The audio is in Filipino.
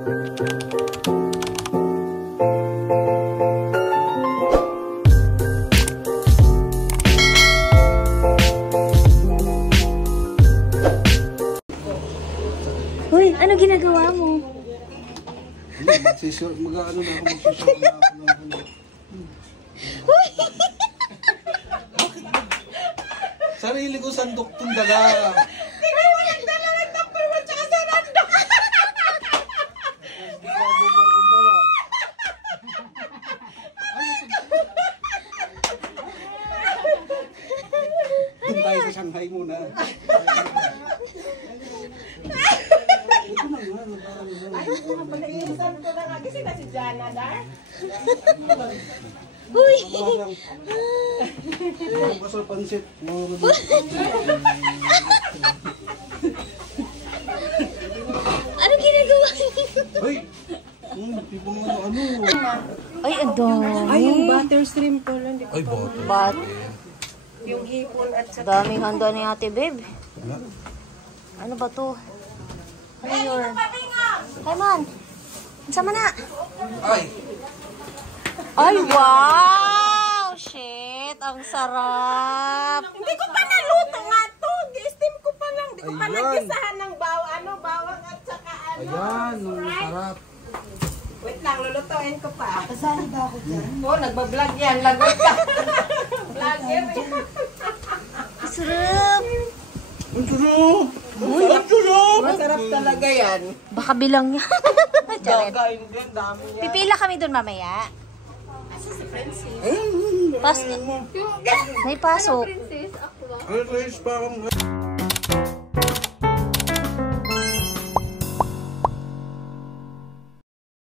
Uy, ano ginagawa mo? Mag-ano na ako, magsisure na ako. Uy! Sarili ko sandok tong daga. Tingnan mo lang dalawang number 1 tsaka sa randok. Doon tayo sa Shanghai muna. Palainisan ko na nga kasi na si Jana Dar. Uy! Kasal pansit. Ano ginagawa niyo? Ay! Tipo mo ano. Ay, ang dami. Ay, yung butter stream ko lang. Ay, boto. Bat, Yung hipon at saka... daming handa ni Ate Babe. Ano ba to? Ano yun? Hi, man. Sama na. Ay! Ay, wow! Shit, ang sarap. Hindi ko pa naluto nga to. Steam ko pa lang. Hindi ko pa Ayan. nagisahan ng bawang at saka ano. Ayan, ang Sprite. sarap. Wait lang, lulutuin ko pa. Kasali ba ako dyan? Oo, nagbablog yan. Lagot ka. Vlogger. Sarap. Ang sarap! Ang sarap! Masarap talaga yan. Baka bilang niya. Charet. Gagain din, dami yan. Pipila kami dun mamaya. May pasok. Ay, Rice, parang...